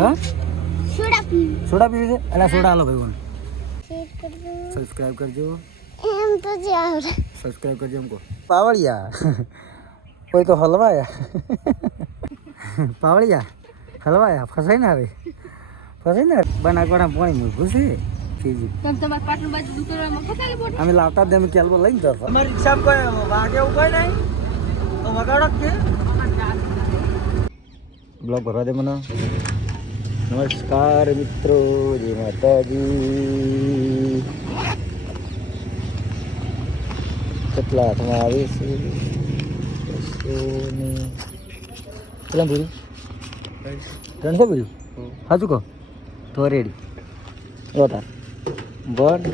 હા soda PV છે એટલે સોડા હાલો ભાઈ સબસ્ક્રાઇબ કરજો એમ તો સબસ્ક્રાઇબ કરજો એમ કહો પાવળિયા કોઈ તો હલવાયા પાવળિયા હલવાયા ફસાઈ ના આવે બનાકોડા પાણી મૂકવું છે અમે લાવતા જ અમે કેલ્બો લઈને જતો અમારી રિક્ષામાં કોઈ વાગે એવું કોઈ નહીં તો વગાડો કે બ્લોગ ભરવા દે મને નમસ્કાર મિત્રો જય માતાજી કેટલા હાથમાં આવે છે કેટલા ભૂરી 300 ભૂરી હાજુ કહો તો રેડી ઓટા 1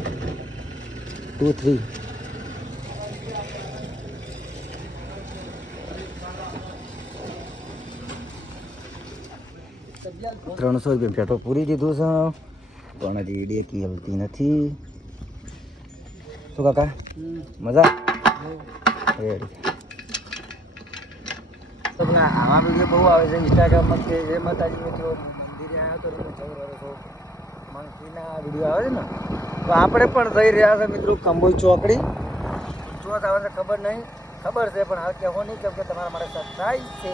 2 3 ₹300 પેટ્રોલ પૂરી દીધું છે પણ હજી ડેકી હલતી નથી શું કાકા મજા રેડી આવા વિડીયો બહુ આવે છે ઇન્સ્ટાગ્રામમાં કે જે માતાજી મિત્રો મંદિરે આવ્યો તો મંકીના વિડીયો આવે છે ને તો આપણે પણ જઈ રહ્યા છે મિત્રો કંબોઈ ચોકડી ચોથ આવે છે ખબર નહીં ખબર છે પણ હવે કહેવો નહીં કેમ કે તમારા માટે સબસ્ક્રાઈબ છે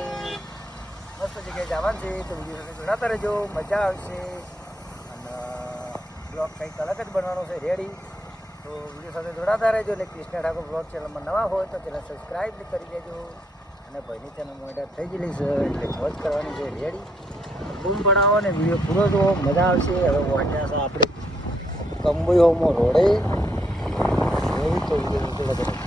મસ્ત જગ્યાએ જવાનું છે તો વિડીયો સાથે જોડાતા રહેજો મજા આવશે અને બ્લોગ કંઈક અલગ જ બનવાનો છે રેડી તો વિડીયો સાથે જોડાતા રહેજો એટલે કૃષ્ણ ઠાકોર બ્લોગ ચેનલમાં નવા હોય તો ચેનલ સબસ્ક્રાઈબ કરી દેજો અને ભાઈની ચેનલ મોટા થઈ ગયેલી છે એટલે મોજ કરવાની છે રેડી બૂમ પડાવો ને વિડીયો પૂરો જુઓ મજા આવશે હવે વાંચ્યા છે આપણે કંબોઈ હોમો રોડે એવી તો વિડીયો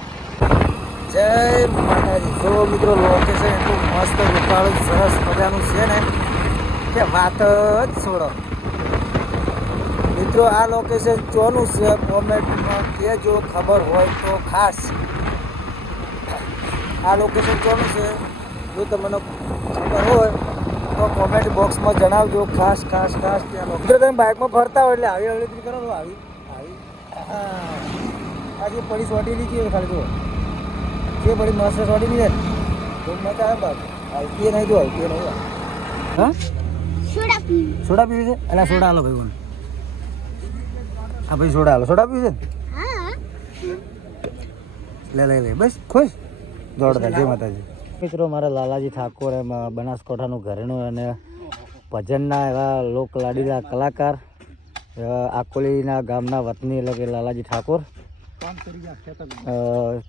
જય માતાજી તો મિત્રો લોકેશન એટલું મસ્ત વિશાળ સરસ મજાનું છે ને કે વાત જ છોડો મિત્રો આ લોકેશન ચોનું છે કોમેન્ટમાં કહેજો ખબર હોય તો ખાસ આ લોકેશન ચોનું છે જો તમને ખબર હોય તો કોમેન્ટ બોક્સમાં જણાવજો ખાસ ખાસ ખાસ ત્યાં મિત્રો તમે બાઇકમાં ફરતા હોય એટલે આવી હળવી કરો આવી હા આજે પડી સોટી લીધી ખાલી જુઓ ये बड़ी मस्त सॉडी नहीं है तुम मत आए बात आईपीए नहीं जो आईपीए नहीं हां सोडा पीवे છે અલા સોડા આલો ભાઈ મને આ ભાઈ સોડા આલો સોડા પીવે છે હા લે બસ ખુશ જોરદાર જય માતાજી મિત્રો મારા લાલાજી ઠાકોર એમ બનાસકાંઠાનું ઘરેણું અને ભજનના એવા લોક લાડીલા કલાકાર આકોલીના ગામના વતની એટલે કે લાલાજી ઠાકોર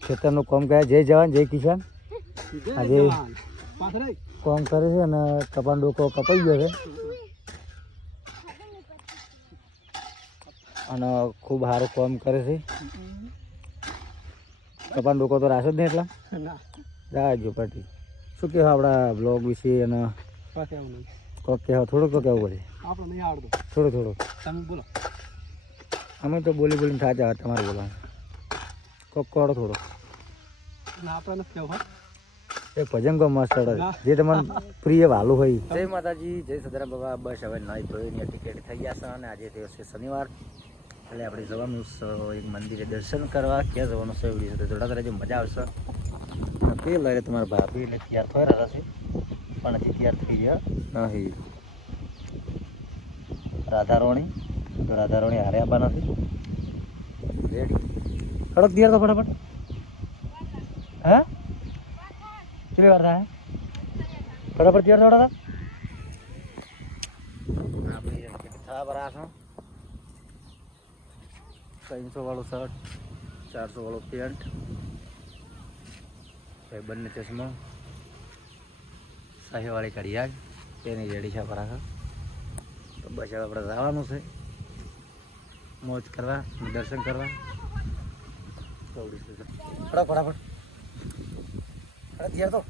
ખેતરનું કામ કરે જય જવાન જય કિસાન આજે કામ કરે છે અને કપાન ડોકો કપાઈ ગયો છે અને ખૂબ સારું કામ કરે છે કપાન ડોકો તો રાશે જ નહીં એટલા જાજો પાટી શું કહેવા આપણા બ્લોગ વિશે અને કોક કહેવા થોડુંક તો કહેવું પડે થોડું અમે તો બોલીને થાચા તમારે બોલવાનું કોડો થોડો એક ભજન કો મસ્ત જે તમને પ્રિય વાલું હોય જય માતાજી જય સદારામ બાબા બસ હવે નાઈ ધોઈની ટિકિટ થઈ ગયા છે અને આજે દિવસ છે શનિવાર એટલે આપણે જવાનું એક મંદિરે દર્શન કરવા ક્યાં જવાનું છે વિડીયો સાથે જોડાતા રહેજો મજા આવશે તે લઈને તમારા ભાભી એટલે તૈયાર થઈ રહ્યા છે પણ હજી તૈયાર થઈ ગયા નહીં રાધારોણી હારે આપવા નથી રેડી કડક દિયાર તો ફટાફટ હા કેટલી વાર થાય ફટાફટ તૈયાર થોડા આપણી થા બરાસો 300 વાળું શર્ટ 400 વાળું પેન્ટ ભાઈ બંને ચશ્મા સાહીવાળી ઘડિયાળ તેની રેડી છે બરાબર તો બસ હવે આપણે જવાનું છે મોજ કરવા દર્શન કરવા ફટાફટ તૈયાર તો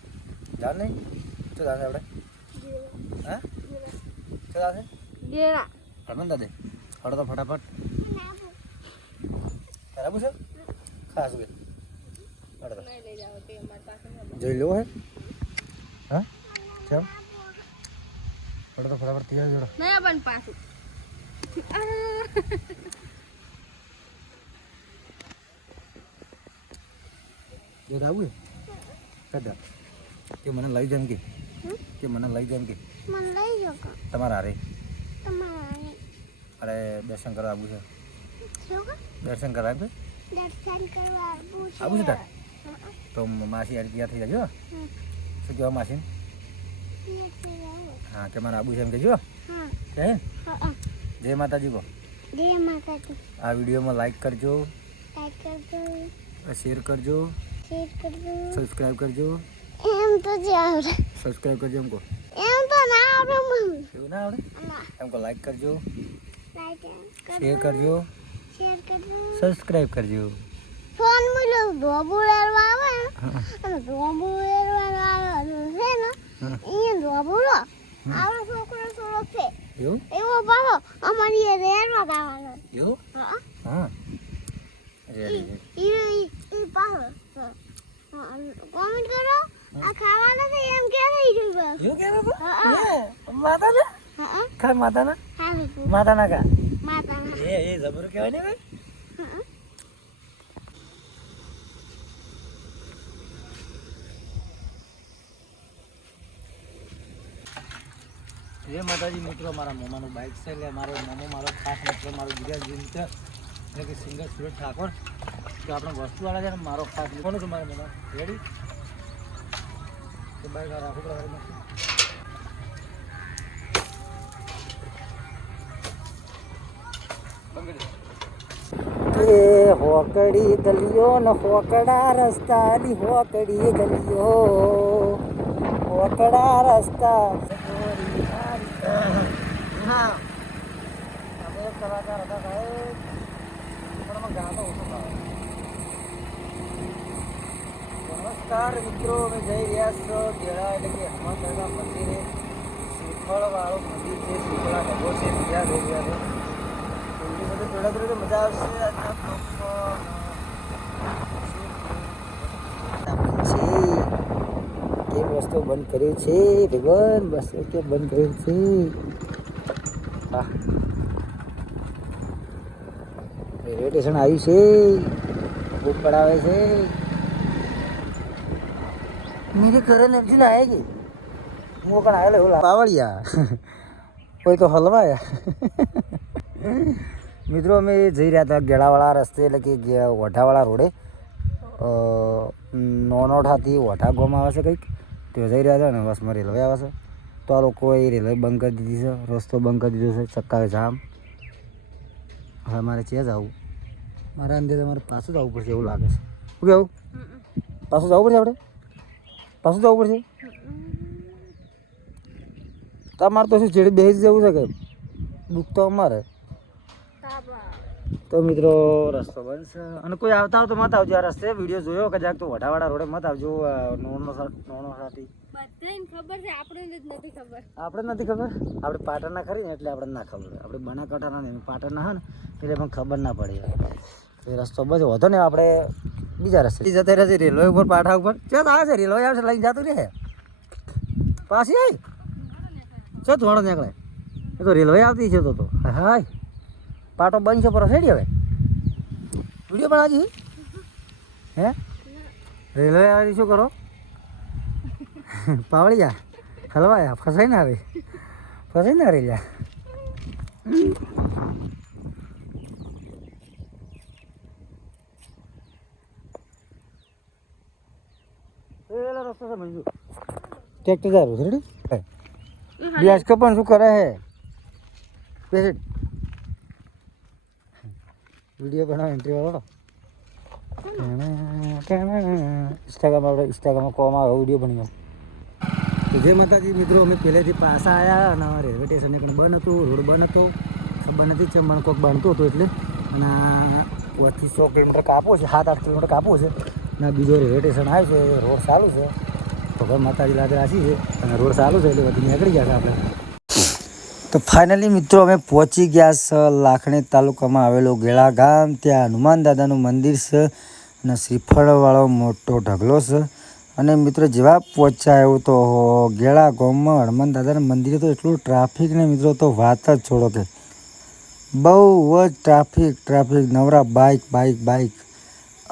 જાણ નહીં શું જાણે આપણે હા શું જાશે હરમન દાદે હડો તો ફટાફટ બરાબર છે ખાસ કે જોઈ લેવો હે હા ચાલ હડો તો ફટાફટ તૈયાર જોડો નહીં પણ પાછું જો આવું કદા કે મને લઈ જામ કે મને લઈ જામ કે તમારા હારે અરે દર્શન કરવા આવું છે. દર્શન કરવા આવું છે તાર તો માસી યાર તૈયાર થઈ જજો. શું કહેવા માસી? હા કે મારે આબુ છે એમ કહેજો. કહે જય માતાજી કહો. જય માતાજી. આ વિડીયોમાં લાઈક કરજો, શેર કરજો, સબસ્ક્રાઈબ કરજો. એમ તો જ આવડે. સબસ્ક્રાઈબ કરજો એમ કહો. એમ તો ના આવડે મને. એવું ના આવડે? એમ કહો લાઈક કરજો, શેર કરજો, સબસ્ક્રાઈબ કરજો. ફોન મુલો ધોબુલેરવા આવે ને અને ધોબુલેરવા આવે છે ને અહીંયા ધોબુલો આવડો છોકરો થોડો છે એવું એવો પાછો અમારી એ રેરવા ગાવાનો એવું હા હા રેડી ઈ પાછો કોમેન્ટ કરો આ ખાવાના છે એમ કે નહીં જોઈ એવું કે માતા ને હા ખા માતા ના હા માતા ના કા માતા એ જબરું કહેવાય ને ભાઈ. જય માતાજી મિત્રો, મારા મોમાનું બાઇક છે એટલે મારો મારો ખાસ મિત્ર, મારો ગુજરાત મિત્ર એટલે કે સિંગર સુરત ઠાકોર. તો આપણે વસ્તુવાળા છે ને મારો ખાસ કોનું છે મારા મોમા રેડી તો બાઇક રાખો પડે. એ હોકડી ગલીઓ ને હોકડા રસ્તાની હોકડી ગલીઓ હોકડા રસ્તા. હા અમે એક કલાકાર હતા સાહેબ પણ અમે ગાતો ઓછો ભાવે. નમસ્કાર મિત્રો, અમે જઈ રહ્યા છો ગેળા એટલે કે હનુમાનગઢના મંદિરે. શ્રીફળવાળું મંદિર છે, શ્રીફળા ઢગો છે, બીજા જઈ રહ્યા છે. એમની સાથે જોડા જોડે મજા આવશે. કેમ રસ્તો બંધ કર્યો છે ભગવાન? બસ કેમ બંધ કર્યો છે? હા રેલવે સ્ટેશન આવ્યું છે, બુક પડાવે છે. मेरे घर एनर्जी ना आएगी वो कण आए हो पावड़िया कोई तो हलवाया. મિત્રો અમે જઈ રહ્યા હતા ગેળાવાળા રસ્તે એટલે કે વઢાવાળા રોડે. નોનોઠાથી વઢા ગોમાં આવે છે કંઈક તો જઈ રહ્યા હતા ને બસમાં રેલવે આવે છે તો આ લોકોએ રેલવે બંધ કરી દીધી છે, રસ્તો બંધ કરી દીધો છે, ચક્કા જામ. હવે મારે ત્યાં જ આવું, મારા અંદે તમારે પાછું જવું પડશે એવું લાગે છે. શું કહેવું? પાછું જવું પડશે? આપણે પાછું જવું પડશે? તમારે તો શું છેડે બેસી જવું છે કે દુઃખ તો અમારે. તો મિત્રો રસ્તો બંધ છે અને કોઈ આવતા હોય તો મત આવજો. આ રસ્તે વિડીયો જોયો કદાચ તો વઢાવાળા રોડે મત આવજો. નોનો સાથી આપણે નથી ખબર. આપણે પાટણના ખરી ને એટલે આપણે ના ખબર. આપણે બનાસકાંઠાના ને પાટણના હા ને એટલે પણ ખબર ના પડે. એ રસ્તો બસ વધો ને આપણે બીજા રસ્તે જતા રહે છે રેલવે ઉપર, પાટા ઉપર. ચાલ આવે છે રેલવે આવશે લઈને જતું રહે પાછી આવી ચો થોડો નીકળે. એ તો રેલવે આવતી છે તો હાય પાટો બંધ છે પર રેડી. હવે વિડીયો બનાવજી હે રેલવે આવી શું કરો? પાવળિયા હલવાયા ફસાઈ ના આવે, ફસાઈ ના રેલ્યા. રસ્તો છે મંજુ ટ્રેક્ટર જારું રેડી. વ્યાજ કપણ શું કરે હે પેસેન્ટ વિડીયો બનાવો એન્ટ્રી વાળો. ઇન્સ્ટાગ્રામ આપણે ઇન્સ્ટાગ્રામમાં કોમાં આવે વિડીયો બની ગયો. તો જય માતાજી મિત્રો, અમે પહેલેથી પાછા આવ્યા અને રેલવે સ્ટેશને પણ બંધ હતું, રોડ બંધ હતો. ખબર નથી છે મને કોઈક બનતું હતું એટલે. અને 100 કિલોમીટર કાપવો છે, 7-8 કિલોમીટર કાપવો છે. અને બીજો રેલવે સ્ટેશન આવ્યું છે, રોડ ચાલુ છે. ભગવાન માતાજી લાગે રાશી છે અને રોડ ચાલુ છે એટલે બધી નીકળી ગયા છે આપણે. તો ફાઇનલી મિત્રો અમે પહોંચી ગયા છે લાખણી તાલુકામાં આવેલું ગેળા ગામ. ત્યાં હનુમાન દાદાનું મંદિર છે અને શ્રીફળવાળો મોટો ઢગલો છે. અને મિત્રો જેવા પહોંચ્યા એવું તો ગેળા ગામમાં હનુમાન દાદાના મંદિરે તો એટલું ટ્રાફિક ને મિત્રો તો વાત જ છોડો કે બહુ જ ટ્રાફિક નવરા બાઇક.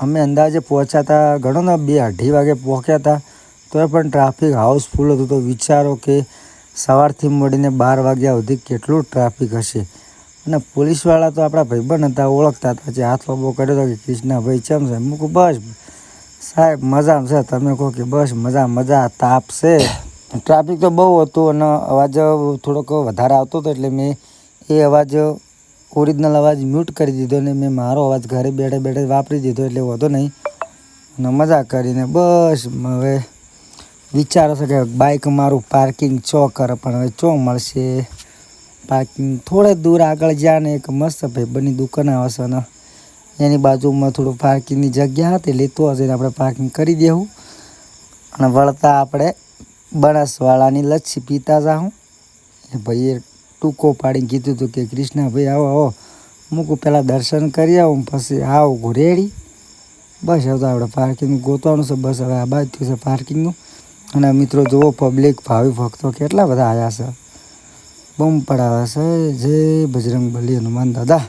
અમે અંદાજે પહોંચ્યા હતા ઘણો ને 2-2:30 વાગે પહોંચ્યા હતા તો પણ ટ્રાફિક હાઉસફુલ હતું. તો વિચારો કે સવારથી મળીને 12 વાગ્યા સુધી કેટલું ટ્રાફિક હશે. અને પોલીસવાળા તો આપણા ભાઈબંધ હતા, ઓળખતા હતા. જે હાથ લાંબો કર્યો હતો કે કૃષ્ણાભાઈ ચમ છે. મૂક બસ સાહેબ મજામાં છે, તમે કહો કે બસ મજા તાપ છે. ટ્રાફિક તો બહુ હતું અને અવાજ થોડોક વધારે આવતો હતો એટલે મેં એ અવાજ ઓરિજિનલ અવાજ મ્યુટ કરી દીધો ને મેં મારો અવાજ ઘરે બેઠે વાપરી દીધો એટલે વધો નહીં. અને મજા કરીને બસ હવે વિચારો છે કે બાઇક મારું પાર્કિંગ ચો કરે, પણ હવે ચો મળશે પાર્કિંગ. થોડે દૂર આગળ જ્યાં ને એક મસ્ત ભાઈબંધની દુકાન આવશે ને એની બાજુમાં થોડું પાર્કિંગની જગ્યા હતી એટલે તો હશે આપણે પાર્કિંગ કરી દેવું. અને વળતા આપણે બનાસવાળાની લચ્છી પીતા જાઉં. એ ભાઈએ ટૂંકો પાડીને કીધું હતું કે કૃષ્ણાભાઈ આવો મૂકું પહેલાં દર્શન કરી આવું પછી આવું રેડી. બસ હવે તો આપણે પાર્કિંગ ગોતવાનું છે. બસ હવે આ બાજુ થયું છે પાર્કિંગનું. અને મિત્રો જુઓ પબ્લિક ભાવિ ભક્તો કેટલા બધા આવ્યા છે, બૂમ પડાવે છે જય બજરંગ બલી હનુમાન દાદા.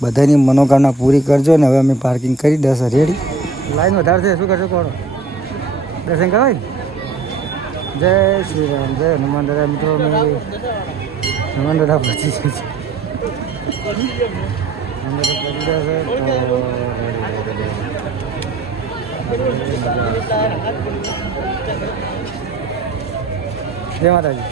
બધાની મનોકામના પૂરી કરજો ને હવે અમે પાર્કિંગ કરી દેશે રેડી. લાઈન વધારે છે, શું કરશો કોણ દર્શન કરાય. જય શ્રી રામ, જય હનુમાન દાદા. મિત્રો હનુમાન દાદા પહોંચી જાય છે. જય માતાજી.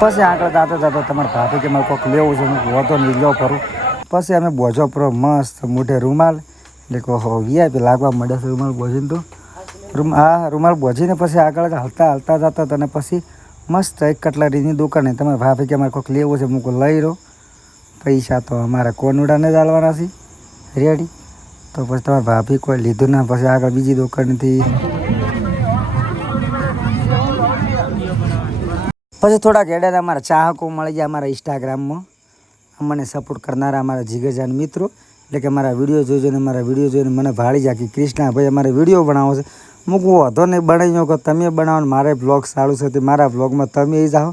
પછી આગળ જતા તમારે ભાભી કે મારે કોઈક લેવું છે, હું હોતો નહીં લો કરું. પછી અમે બોજો પર મસ્ત મોઢે રૂમાલ એટલે કહો વીઆઈપી લાગવા મળે છે રૂમાલ બોજીને. તો રૂમાલ બોજીને પછી આગળ હલતા જતા હતા. અને પછી મસ્ત એક કટલેરીની દુકાને તમારે ભાભી કે અમારે કોઈક લેવું છે, મૂકો લઈ રહો. પૈસા તો અમારા કોનુડાને જ આલવાના છે રેડી. તો પછી તમારે ભાભી કોઈ લીધું ના, પછી આગળ બીજી દુકાનેથી પછી થોડાક હેડ્યા અમારા ચાહકો મળી ગયા અમારા ઇન્સ્ટાગ્રામમાં અમને સપોર્ટ કરનારા અમારા જીગરજાન મિત્રો. એટલે કે અમારા વિડીયો જોઈને મને ભાળી જાય કે કૃષ્ણાભાઈ અમારે વિડીયો બનાવો છે. મૂકવું વધો નહીં બનાવી કે તમે બનાવો ને મારે બ્લોગ સારું છે તે મારા બ્લોગમાં તમે એ જાઓ.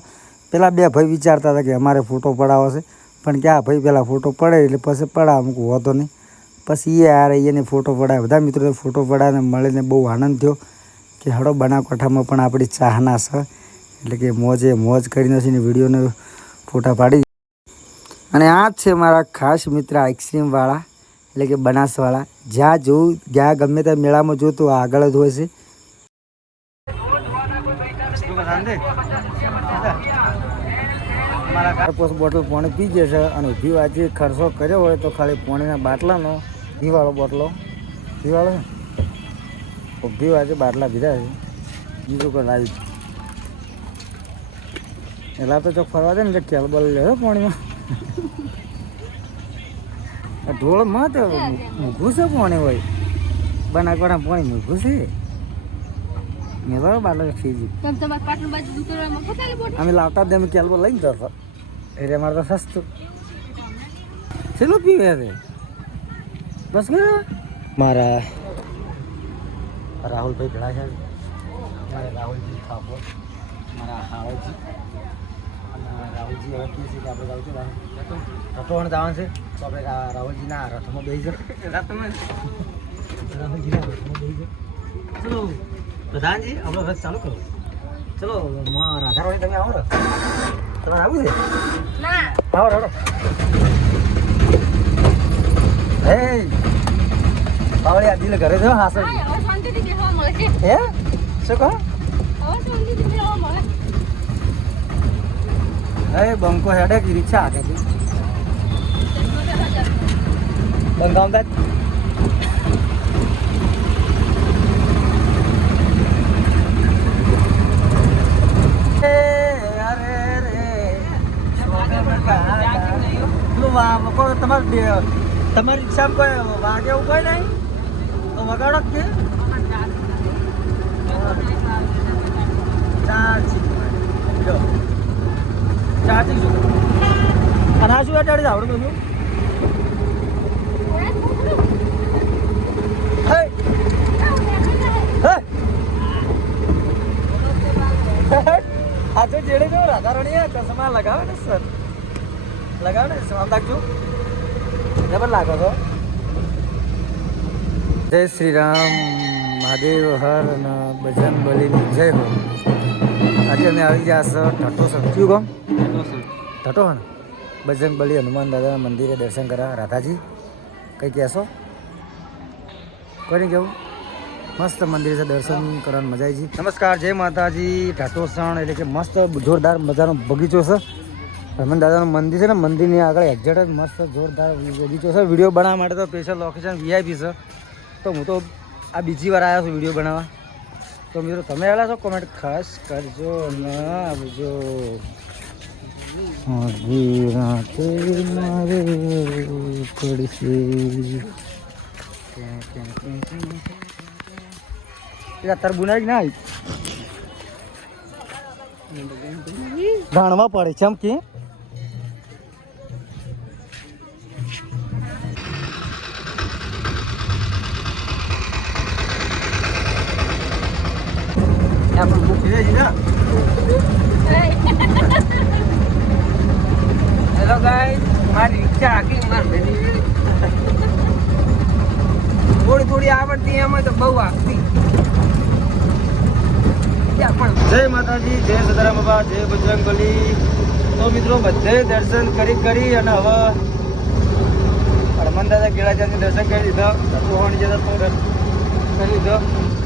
પેલા બે ભાઈ વિચારતા હતા કે અમારે ફોટો પડાવો છે, પણ ક્યાં ભાઈ પહેલાં ફોટો પડે એટલે પછી પડાવ મૂકવું વધો નહીં. પછી એ આ એને ફોટો પડાવે. બધા મિત્રો ફોટો પડાવીને મળીને બહુ આનંદ થયો કે હળો બનાસકાંઠામાં પણ આપણી ચાહના છે. એટલે કે મોજ કરીને છે ને વિડીયોને ફોટા પાડી. અને આ જ છે મારા ખાસ મિત્ર આઈસ્ક્રીમવાળા એટલે કે બનાસવાળા. જ્યાં જોઉં જ્યાં ગમે ત્યાં મેળામાં જોઉં તો આગળ જ હોય છે. બોટલ પાણી પી જશે અને ઊભી વાંચી ખર્ચો કર્યો હોય તો ખાલી પાણીના બાટલાનો ઘીવાળો બોટલો ઘીવાળો ઊભી વાંચે બાટલા પીધા છે, બીજું કોઈ લાવી. એલા તો ચોક ફરવા દે ને કેલબલ લે પાણીમાં. ઢોળમાં તો મૂઘું છે પાણી હોય, બનાસકાંઠા પાણી મૂઘું છે. મેં બરાબર બાટલો ખીજી અમે લાવતા જ અમે કેલબલ લઈને જતો એટલે અમારે તો સસ્તું. ચલો પીવે છે બસ કે મારા રાહુલભાઈ ભેળા છે. મારે રાહુલજી ખાપો મારા હાળજી રાહુલજી હવે કહે છે કે આપણે જાઉં છું રથોણ જવાનું છે તો આપણે રાહુલજીના રથમાં બેસી જાય. રાહુલજીના રથમાં બેસી જાય. ચલો પ્રધાનજી આપણો રથ ચાલુ કરો. ચલો રાધારાણી તમે આવો ને, તમારે આવું છે? આવો રાડો. હે બાવળી આ દિલ ઘરે જો હાસ હે શું કહો? એ બંકો હેડે કે રિક્ષા હાથે બંગાવતા તમારી રિક્ષામાં કોઈ વાગે એવું કોઈ નહીં તો વગાડો કે ચાર્જિંગ શું અને આ શું અટાડી આવડું બધું હે હે આ તો જેડે જો રાધારણીએ ચશ્મા લગાવે ને સર લગાવે ને આમ રાખજો જબર લાગો છો જય શ્રી રામ મહાદેવ હર અને બજરંગ બલીની જય હો આજે અમે આવી ગયા છો ટાટો સર કયું ગામ ટાટો હણ બજરંગ બલી હનુમાન દાદાના મંદિરે દર્શન કર્યા રાધાજી કંઈ કહેશો કોઈ કેવું મસ્ત મંદિર છે દર્શન કરવાની મજા આવી છે નમસ્કાર જય માતાજી ઢાટોસણ એટલે કે મસ્ત જોરદાર મજાનો બગીચો છે હનુમાન દાદાનું મંદિર છે ને મંદિરની આગળ એક્ઝેક્ટ જ મસ્ત જોરદાર બગીચો છે વિડીયો બનાવવા માટે તો સ્પેશિયલ લોકેશન વીઆઈપી છે તો હું તો આ બીજી વાર આવ્યો છું વિડીયો બનાવવા તો મિત્રો તમે આવેલા છો કોમેન્ટ ખાસ કરજો અને આવજો મારે પડશે તરબુના ના ગાણમાં પડે છે એમ કે હેલો ગાઈસ મારી ઈચ્છા આખી મારી થોડી થોડી આવડતી એમાં તો બહુ આગતી જય માતાજી જય સદારામ બાબા જય બજરંગ બલી તો મિત્રો બધે દર્શન કરી અને હવે હનુમાન દાદા ગેળાજાની દર્શન કરી લીધા રોહાણી જતા પણ કરી લીધો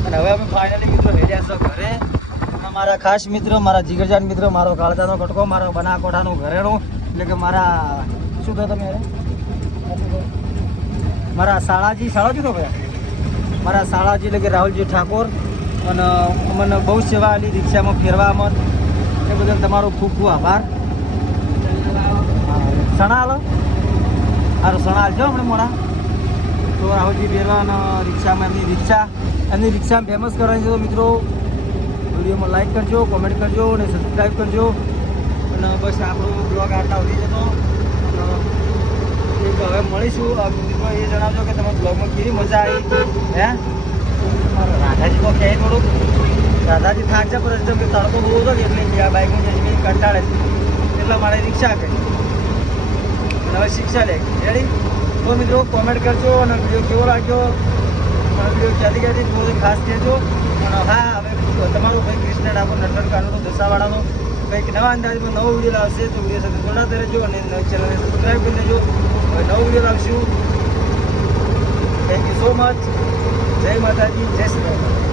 અને હવે અમે ફાઇનલી મિત્રો હેડ્યા છો ઘરે અને મારા ખાસ મિત્રો મારા જીગરજાન મિત્રો મારો કાળજાનો કટકો મારો બનાસકાંઠાનું ઘરેણું એટલે કે મારા શું કહો તમે મારા શાળાજી તો ભાઈ મારા શાળાજી એટલે કે રાહુલજી ઠાકોર અને અમને બહુ સેવા આલી રિક્ષામાં ફેરવામાં એ બદલ તમારો ખૂબ ખૂબ આભાર સણા હાલો સારું સણા હાલજો આપણે મોડા તો રાહુલજી ફેરવા અને રિક્ષામાં એમની રિક્ષામાં ફેમસ કરવાની છે તો મિત્રો વિડીયોમાં લાઈક કરજો કોમેન્ટ કરજો અને સબસ્ક્રાઈબ કરજો અને બસ આપણો બ્લોગ આટલા ઉડી જતો અને હવે મળીશું મિત્રો એ જણાવજો કે તમારા બ્લોગમાં કેવી મજા આવી હે રાધાજી તો કહે થોડુંક રાધાજી થાક છે પણ કે તડકો બહુ હતો કે એટલે આ બાઇકમાં જઈને કંટાળે એટલા મારે રિક્ષા કરી અને હવે શિક્ષા લે રેડી તો મિત્રો કોમેન્ટ કરજો અને વિડીયો કેવો લાગ્યો અને વિડીયો ક્યાંથી થોડું ખાસ કહેજો અને હા હવે તમારો ભાઈ કૃષ્ણ ડાકોર નટન કાનૂનો દસાવાળાનો કંઈક નવા અંદાજમાં નવો વિડીયો લાવશે તો વિડીયો સાથે જોડાતા રહેજો અને ચેનલને સબસ્ક્રાઈબ કરી દેજો હવે નવો વિડીયો લાવશું થેન્ક યુ સો મચ જય માતાજી જય શ્રી રામ